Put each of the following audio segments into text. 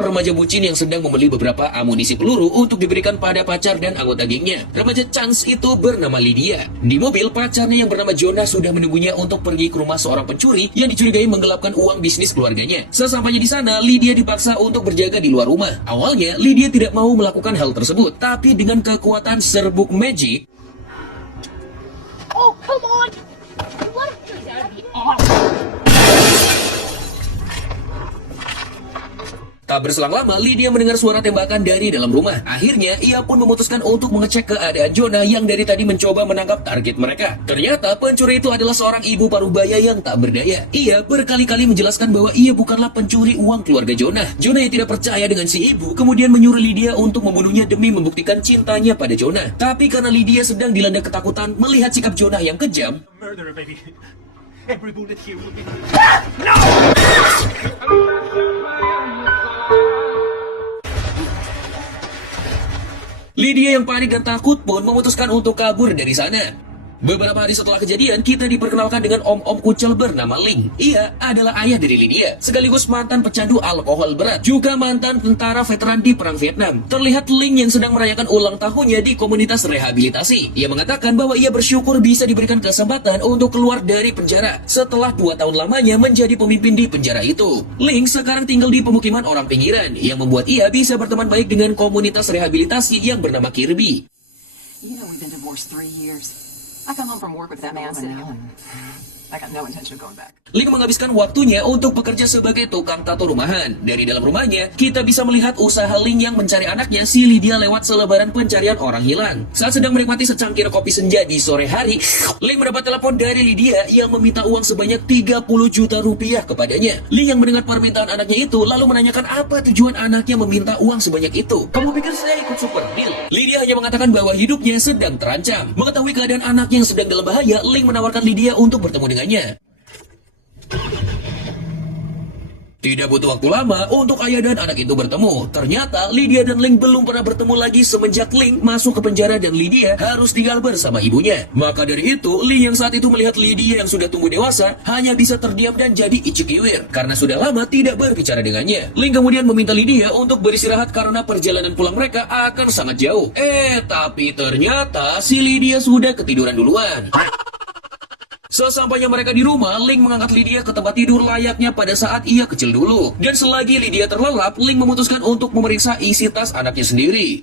remaja bucin yang sedang membeli beberapa amunisi peluru untuk diberikan pada pacar dan anggota gengnya. Remaja Chance itu bernama Lydia. Di mobil, pacarnya yang bernama Jonah sudah menunggunya untuk pergi ke rumah seorang pencuri yang dicurigai menggelapkan uang bisnis keluarganya. Sesampainya di sana, Lydia dipaksa untuk berjaga di luar rumah. Awalnya, Lydia tidak mau melakukan hal tersebut, tapi dengan kekuatan serbuk magic, Oh, come on! What? tak berselang lama, Lydia mendengar suara tembakan dari dalam rumah. Akhirnya, ia pun memutuskan untuk mengecek keadaan Jonah yang dari tadi mencoba menangkap target mereka. Ternyata, pencuri itu adalah seorang ibu parubaya yang tak berdaya. Ia berkali-kali menjelaskan bahwa ia bukanlah pencuri uang keluarga Jonah. Jonah yang tidak percaya dengan si ibu, kemudian menyuruh Lydia untuk membunuhnya demi membuktikan cintanya pada Jonah. Tapi karena Lydia sedang dilanda ketakutan melihat sikap Jonah yang kejam, Murderer, baby. Every bullet here will be... Lydia yang panik dan takut pun memutuskan untuk kabur dari sana. Beberapa hari setelah kejadian, kita diperkenalkan dengan om-om kucel bernama Ling. Ia adalah ayah dari Lydia, sekaligus mantan pecandu alkohol berat, juga mantan tentara veteran di Perang Vietnam. Terlihat Ling yang sedang merayakan ulang tahunnya di komunitas rehabilitasi. Ia mengatakan bahwa ia bersyukur bisa diberikan kesempatan untuk keluar dari penjara setelah 2 tahun lamanya menjadi pemimpin di penjara itu. Ling sekarang tinggal di pemukiman orang pinggiran, yang membuat ia bisa berteman baik dengan komunitas rehabilitasi yang bernama Kirby. You know we've been divorced 3 years. I come home from work with that man sitting up. I got no intention of going back. Ling menghabiskan waktunya untuk bekerja sebagai tukang tato rumahan. Dari dalam rumahnya, kita bisa melihat usaha Ling yang mencari anaknya si Lydia lewat selebaran pencarian orang hilang. Saat sedang menikmati secangkir kopi senja di sore hari, Ling mendapat telepon dari Lydia yang meminta uang sebanyak 30 juta rupiah kepadanya. Ling yang mendengar permintaan anaknya itu lalu menanyakan apa tujuan anaknya meminta uang sebanyak itu. Kamu pikir saya ikut super deal? Lydia hanya mengatakan bahwa hidupnya sedang terancam. Mengetahui keadaan anaknya yang sedang dalam bahaya, Ling menawarkan Lydia untuk bertemu dengannya. Tidak butuh waktu lama untuk ayah dan anak itu bertemu. Ternyata Lydia dan Ling belum pernah bertemu lagi semenjak Ling masuk ke penjara dan Lydia harus tinggal bersama ibunya. Maka dari itu, Ling yang saat itu melihat Lydia yang sudah tumbuh dewasa hanya bisa terdiam dan jadi icikiwir karena sudah lama tidak berbicara dengannya. Ling kemudian meminta Lydia untuk beristirahat karena perjalanan pulang mereka akan sangat jauh. Tapi ternyata si Lydia sudah ketiduran duluan. Sesampainya mereka di rumah, Ling mengangkat Lydia ke tempat tidur layaknya pada saat ia kecil dulu. Dan selagi Lydia terlelap, Ling memutuskan untuk memeriksa isi tas anaknya sendiri.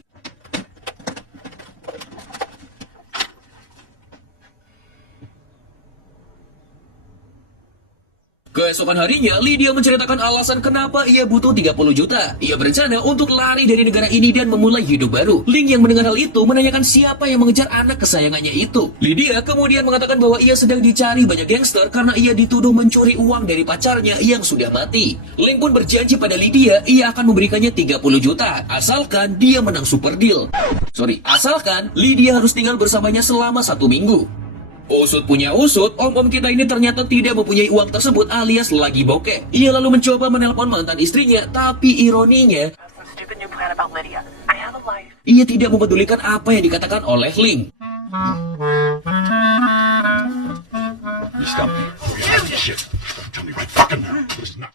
Keesokan harinya, Lydia menceritakan alasan kenapa ia butuh 30 juta. Ia berencana untuk lari dari negara ini dan memulai hidup baru. Ling yang mendengar hal itu menanyakan siapa yang mengejar anak kesayangannya itu. Lydia kemudian mengatakan bahwa ia sedang dicari banyak gangster karena ia dituduh mencuri uang dari pacarnya yang sudah mati. Ling pun berjanji pada Lydia ia akan memberikannya 30 juta asalkan dia menang super deal. Asalkan Lydia harus tinggal bersamanya selama 1 minggu. Usut punya usut, om-om kita ini ternyata tidak mempunyai uang tersebut alias lagi bokeh. Ia lalu mencoba menelpon mantan istrinya, tapi ironinya, ia tidak mempedulikan apa yang dikatakan oleh Ling.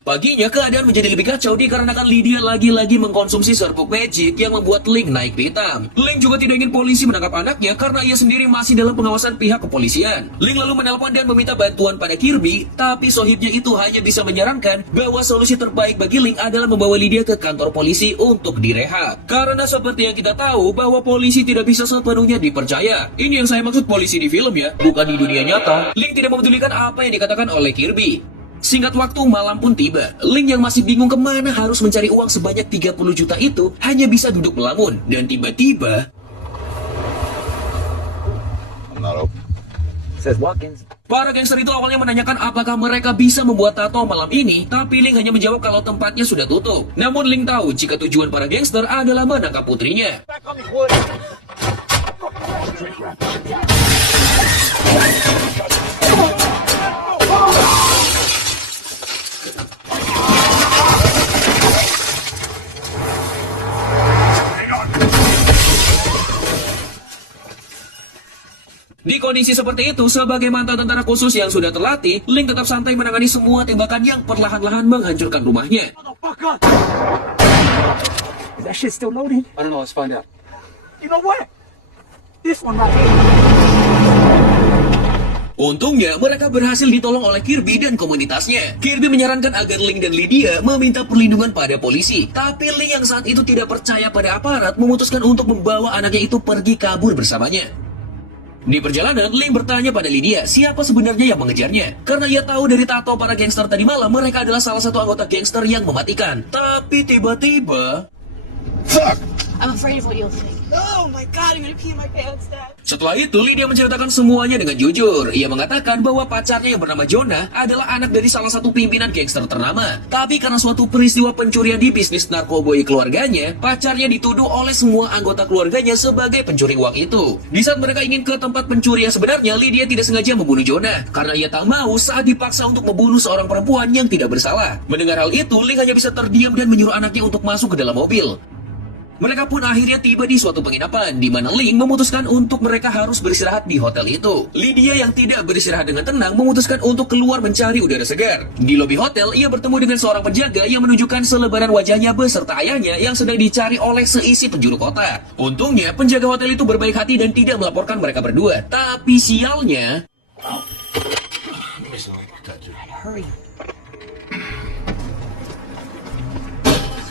Paginya keadaan menjadi lebih kacau dikarenakan Lydia lagi-lagi mengkonsumsi serbuk magic yang membuat Ling naik pitam. Ling juga tidak ingin polisi menangkap anaknya karena ia sendiri masih dalam pengawasan pihak kepolisian. Ling lalu menelpon dan meminta bantuan pada Kirby, tapi sohibnya itu hanya bisa menyarankan bahwa solusi terbaik bagi Ling adalah membawa Lydia ke kantor polisi untuk direhab. Karena seperti yang kita tahu bahwa polisi tidak bisa sepenuhnya dipercaya. Ini yang saya maksud polisi di film ya, bukan di dunia nyata. Ling tidak memedulikan apa yang dikatakan oleh Kirby. Singkat waktu, malam pun tiba. Ling yang masih bingung kemana harus mencari uang sebanyak 30 juta itu hanya bisa duduk melamun. Dan tiba-tiba, para gangster itu awalnya menanyakan apakah mereka bisa membuat tato malam ini, tapi Ling hanya menjawab kalau tempatnya sudah tutup. Namun Ling tahu jika tujuan para gangster adalah menangkap putrinya. Di kondisi seperti itu, sebagai mantan tentara khusus yang sudah terlatih, Ling tetap santai menangani semua tembakan yang perlahan-lahan menghancurkan rumahnya. That shit's still loaded? I don't know. Let's find out. You know what? This one right here. Untungnya, mereka berhasil ditolong oleh Kirby dan komunitasnya. Kirby menyarankan agar Link dan Lydia meminta perlindungan pada polisi. Tapi Link yang saat itu tidak percaya pada aparat memutuskan untuk membawa anaknya itu pergi kabur bersamanya. Di perjalanan, Link bertanya pada Lydia siapa sebenarnya yang mengejarnya. Karena ia tahu dari tato para gangster tadi malam, mereka adalah salah satu anggota gangster yang mematikan. Tapi tiba-tiba... I'm afraid of what you'll think. Oh my god, I'm gonna pee in my pants, Dad. Setelah itu, Lydia menceritakan semuanya dengan jujur. Ia mengatakan bahwa pacarnya yang bernama Jonah adalah anak dari salah satu pimpinan gangster ternama. Tapi karena suatu peristiwa pencurian di bisnis narkoboy keluarganya, pacarnya dituduh oleh semua anggota keluarganya sebagai pencuri uang itu. Di saat mereka ingin ke tempat pencurian sebenarnya, Lydia tidak sengaja membunuh Jonah karena ia tak mau saat dipaksa untuk membunuh seorang perempuan yang tidak bersalah. Mendengar hal itu, Link hanya bisa terdiam dan menyuruh anaknya untuk masuk ke dalam mobil. Mereka pun akhirnya tiba di suatu penginapan, di mana Link memutuskan untuk mereka harus beristirahat di hotel itu. Lydia yang tidak beristirahat dengan tenang memutuskan untuk keluar mencari udara segar. Di lobi hotel, ia bertemu dengan seorang penjaga yang menunjukkan selebaran wajahnya beserta ayahnya yang sedang dicari oleh seisi penjuru kota. Untungnya, penjaga hotel itu berbaik hati dan tidak melaporkan mereka berdua. Tapi sialnya... Hurry.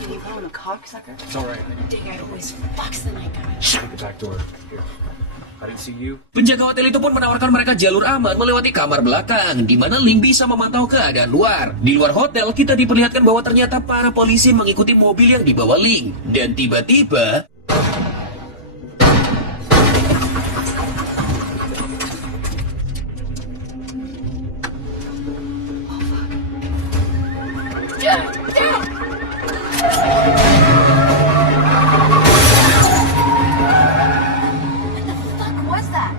You call him a cocksucker? It's all right. Dick, I always fucks the night guy. Take the back door. Here. I didn't see you. Penjaga hotel itu pun menawarkan mereka jalur aman melewati kamar belakang, di mana Link bisa memantau keadaan luar. Di luar hotel, kita diperlihatkan bahwa ternyata para polisi mengikuti mobil yang dibawa Link. Dan tiba-tiba... Fuck was that?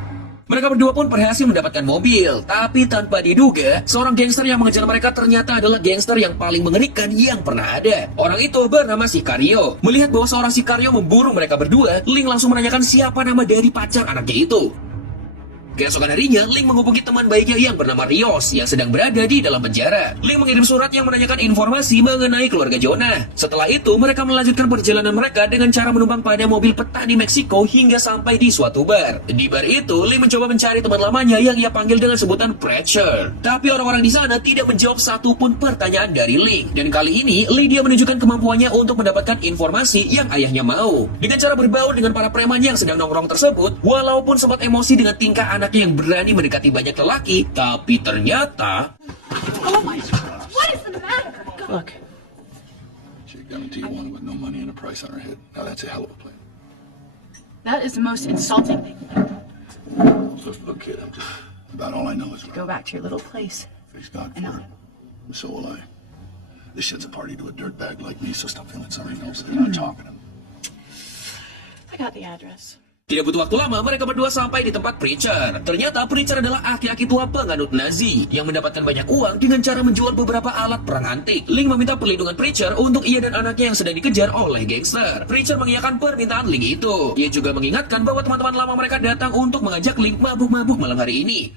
Mereka berdua pun berhasil mendapatkan mobil, tapi tanpa diduga, seorang gangster yang mengejar mereka ternyata adalah gangster yang paling mengerikan yang pernah ada. Orang itu bernama Sicario. Melihat bahwa seorang Sicario memburu mereka berdua, Link langsung menanyakan siapa nama dari pacar anaknya itu. Keesokan harinya, Link menghubungi teman baiknya yang bernama Rios yang sedang berada di dalam penjara. Link mengirim surat yang menanyakan informasi mengenai keluarga Jonah. Setelah itu, mereka melanjutkan perjalanan mereka dengan cara menumpang pada mobil petani Meksiko hingga sampai di suatu bar. Di bar itu, Link mencoba mencari teman lamanya yang ia panggil dengan sebutan Preacher. Tapi orang-orang di sana tidak menjawab satupun pertanyaan dari Link. Dan kali ini, Lydia menunjukkan kemampuannya untuk mendapatkan informasi yang ayahnya mau. Dengan cara berbaur dengan para preman yang sedang nongkrong tersebut, walaupun sempat emosi dengan tingkah anaknya yang berani mendekati banyak lelaki, tapi ternyata... Oh my... What is the matter? Look. She guaranteed one with no money and a price on her head. Now that's a hell of a plan. That is the most insulting thing. Look, kid, I'm just about all I know is Go back to your little place. face God And for it. So will I. This shit's a party to a dirtbag like me, so stop feeling sorry. No, so they're not talking to me. I got the address. Tidak butuh waktu lama, mereka berdua sampai di tempat Preacher. Ternyata Preacher adalah aki-aki tua penganut Nazi yang mendapatkan banyak uang dengan cara menjual beberapa alat perang antik. Link meminta perlindungan Preacher untuk ia dan anaknya yang sedang dikejar oleh gangster. Preacher mengiyakan permintaan Link itu. Ia juga mengingatkan bahwa teman-teman lama mereka datang untuk mengajak Link mabuk-mabuk malam hari ini.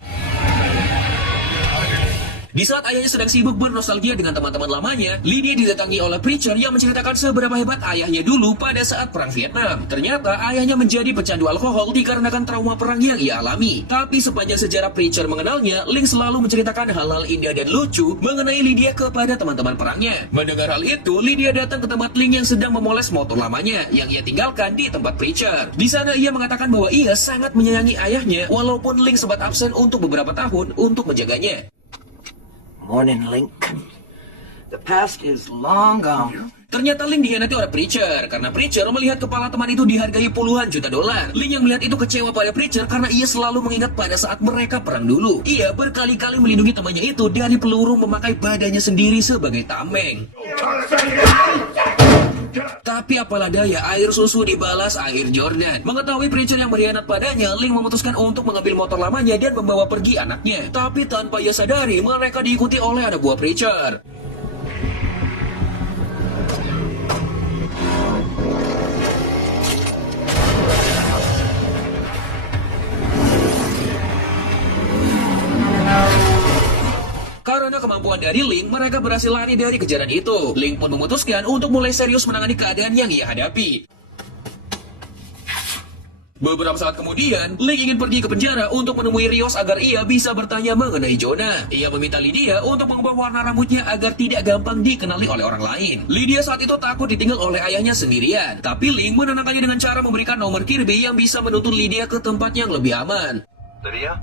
Di saat ayahnya sedang sibuk bernostalgia dengan teman-teman lamanya, Lydia didatangi oleh Preacher yang menceritakan seberapa hebat ayahnya dulu pada saat Perang Vietnam. Ternyata ayahnya menjadi pecandu alkohol dikarenakan trauma perang yang ia alami. Tapi sepanjang sejarah Preacher mengenalnya, Link selalu menceritakan hal-hal indah dan lucu mengenai Lydia kepada teman-teman perangnya. Mendengar hal itu, Lydia datang ke tempat Link yang sedang memoles motor lamanya yang ia tinggalkan di tempat Preacher. Di sana ia mengatakan bahwa ia sangat menyayangi ayahnya walaupun Link sempat absen untuk beberapa tahun untuk menjaganya. Morning, Link. The past is long gone. Ternyata Link dikhianati oleh Preacher karena Preacher melihat kepala teman itu dihargai puluhan juta dolar. Link yang melihat itu kecewa pada Preacher karena ia selalu mengingat pada saat mereka perang dulu. Ia berkali-kali melindungi temannya itu dari peluru memakai badannya sendiri sebagai tameng. Tapi apalah daya, air susu dibalas air Jordan. Mengetahui Preacher yang berkhianat padanya, Link memutuskan untuk mengambil motor lamanya dan membawa pergi anaknya. Tapi tanpa ia sadari, mereka diikuti oleh anak buah Preacher. Karena Karena kemampuan dari Ling, mereka berhasil lari dari kejaran itu. Ling pun memutuskan untuk mulai serius menangani keadaan yang ia hadapi. Beberapa saat kemudian, Ling ingin pergi ke penjara untuk menemui Rios agar ia bisa bertanya mengenai Jonah. Ia meminta Lydia untuk mengubah warna rambutnya agar tidak gampang dikenali oleh orang lain. Lydia saat itu takut ditinggal oleh ayahnya sendirian, tapi Ling menenangkannya dengan cara memberikan nomor Kirby yang bisa menuntun Lydia ke tempat yang lebih aman. Lydia?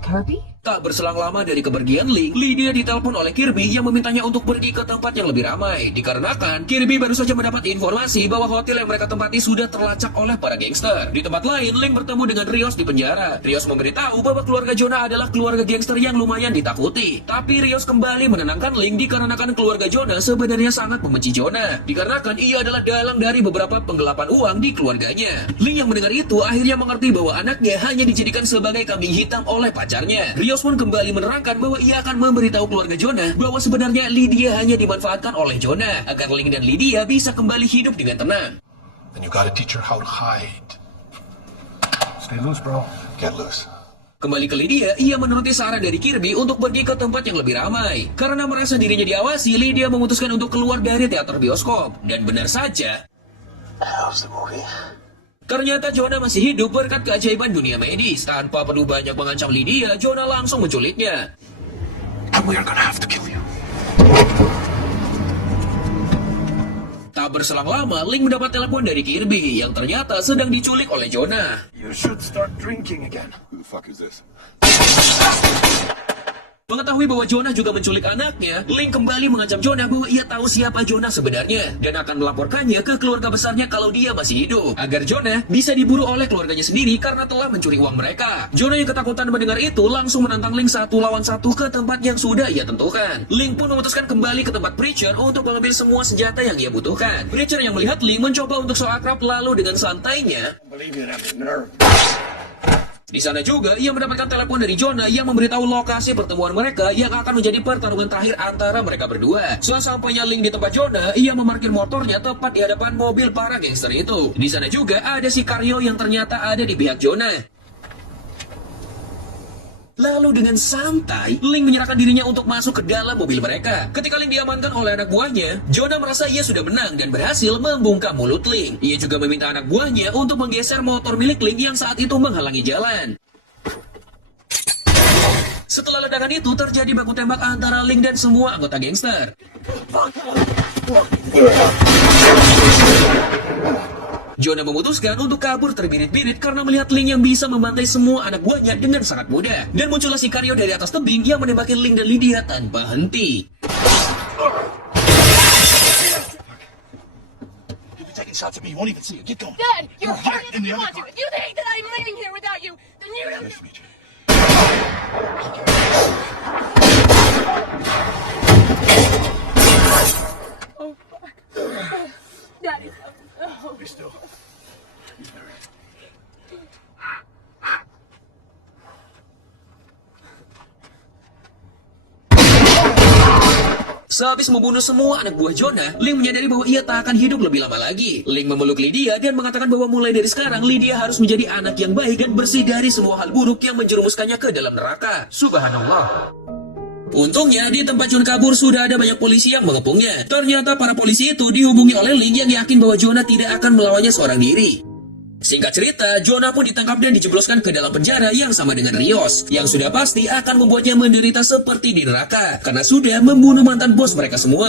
Kirby? Tak berselang lama dari kepergian Ling, Lydia ditelepon oleh Kirby yang memintanya untuk pergi ke tempat yang lebih ramai. Dikarenakan Kirby baru saja mendapat informasi bahwa hotel yang mereka tempati sudah terlacak oleh para gangster. Di tempat lain, Ling bertemu dengan Rios di penjara. Rios memberitahu bahwa keluarga Jonah adalah keluarga gangster yang lumayan ditakuti. Tapi Rios kembali menenangkan Ling dikarenakan keluarga Jonah sebenarnya sangat membenci Jonah. Dikarenakan ia adalah dalang dari beberapa penggelapan uang di keluarganya. Ling yang mendengar itu akhirnya mengerti bahwa anaknya hanya dijadikan sebagai kambing hitam oleh pacarnya. Rios pun kembali menerangkan bahwa ia akan memberitahu keluarga Jonah bahwa sebenarnya Lydia hanya dimanfaatkan oleh Jonah agar Ling dan Lydia bisa kembali hidup dengan tenang. Then you gotta teach her how to hide. Stay loose, bro. Get loose. Kembali ke Lydia, ia menuruti saran dari Kirby untuk pergi ke tempat yang lebih ramai. Karena merasa dirinya diawasi, Lydia memutuskan untuk keluar dari teater bioskop. Dan benar saja, How's the movie? ternyata Jonah masih hidup berkat keajaiban dunia medis. Tanpa perlu banyak mengancam Lydia, Jonah langsung menculiknya. And we are gonna have to kill you. Tak berselang lama, Ling mendapat telepon dari Kirby yang ternyata sedang diculik oleh Jonah. You should start drinking again. Who the fuck is this? Mengetahui bahwa Jonah juga menculik anaknya, Ling kembali mengancam Jonah bahwa ia tahu siapa Jonah sebenarnya dan akan melaporkannya ke keluarga besarnya kalau dia masih hidup, agar Jonah bisa diburu oleh keluarganya sendiri karena telah mencuri uang mereka. Jonah yang ketakutan mendengar itu langsung menantang Ling 1 lawan 1 ke tempat yang sudah ia tentukan. Ling pun memutuskan kembali ke tempat Preacher untuk mengambil semua senjata yang ia butuhkan. Preacher yang melihat Ling mencoba untuk so akrab lalu dengan santainya, Believe you have the nerve. di sana juga, ia mendapatkan telepon dari Jonah yang memberitahu lokasi pertemuan mereka yang akan menjadi pertarungan terakhir antara mereka berdua. Sesampainya Ling di tempat Jonah, ia memarkir motornya tepat di hadapan mobil para gangster itu. Di sana juga ada Sicario yang ternyata ada di pihak Jonah. Lalu dengan santai, Ling menyerahkan dirinya untuk masuk ke dalam mobil mereka. Ketika Ling diamankan oleh anak buahnya, Jonah merasa ia sudah menang dan berhasil membungkam mulut Ling. Ia juga meminta anak buahnya untuk menggeser motor milik Ling yang saat itu menghalangi jalan. Setelah ledakan itu, terjadi baku tembak antara Ling dan semua anggota gangster. Jonah memutuskan untuk kabur terbirit-birit karena melihat Ling yang bisa membantai semua anak buahnya dengan sangat mudah. Dan muncullah Sicario dari atas tebing yang menembaki Ling dan Lydia tanpa henti. You'll be taking shots at me. You won't even see it. Get going. Dad, you're Go hard hide if in the you other want to. car. If you think that I'm leaving here without you, then you don't. Nice to meet you. Oh, fuck. Daddy. Oh. Be still. He's married. Sehabis membunuh semua anak buah Jonah, Ling menyadari bahwa ia tak akan hidup lebih lama lagi. Ling memeluk Lydia dan mengatakan bahwa mulai dari sekarang Lydia harus menjadi anak yang baik dan bersih dari semua hal buruk yang menjerumuskannya ke dalam neraka. Subhanallah. Untungnya di tempat John kabur sudah ada banyak polisi yang mengepungnya. Ternyata para polisi itu dihubungi oleh Ling yang yakin bahwa Jonah tidak akan melawannya seorang diri. Singkat cerita, Jonah pun ditangkap dan dijebloskan ke dalam penjara yang sama dengan Rios, yang sudah pasti akan membuatnya menderita seperti di neraka, karena sudah membunuh mantan bos mereka semua.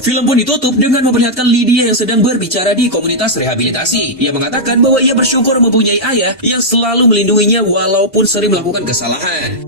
Film pun ditutup dengan memperlihatkan Lydia yang sedang berbicara di komunitas rehabilitasi. Ia mengatakan bahwa ia bersyukur mempunyai ayah yang selalu melindunginya walaupun sering melakukan kesalahan.